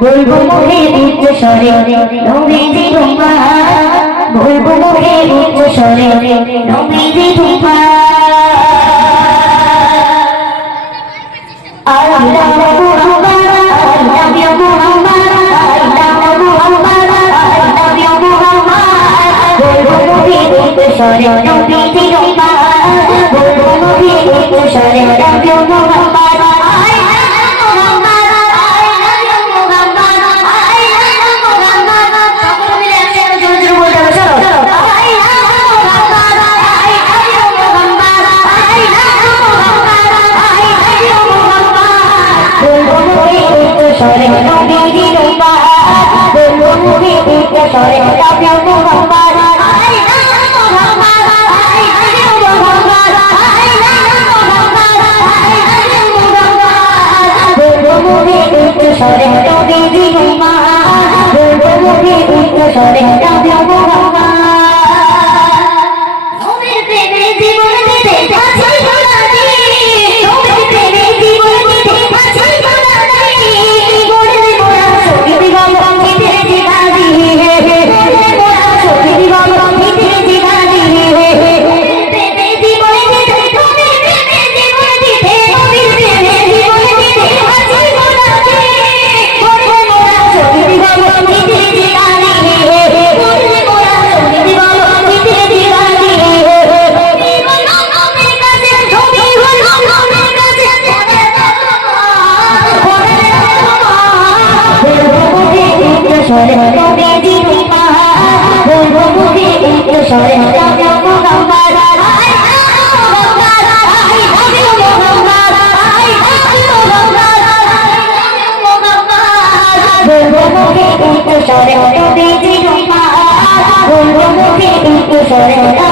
বলব মুখে উচ্চ স্বরে নবীজি তোমার বলব মুখে উচ্চ স্বরে নবীজি তোমার স্বরে নবীজি তোমার বলব মুখে উচ্চ স্বরে নবী মুহাম্মদ সরে নবীজি রূপা বলব মুখে উচ্চ সরে নবী মুহাম্মদ সরে নবীজি রূপা বলব মুখে সরে নবী মুহাম্মদ সরে হতো বেজি রূপা বলব মুখে কিন্তু সরে হতো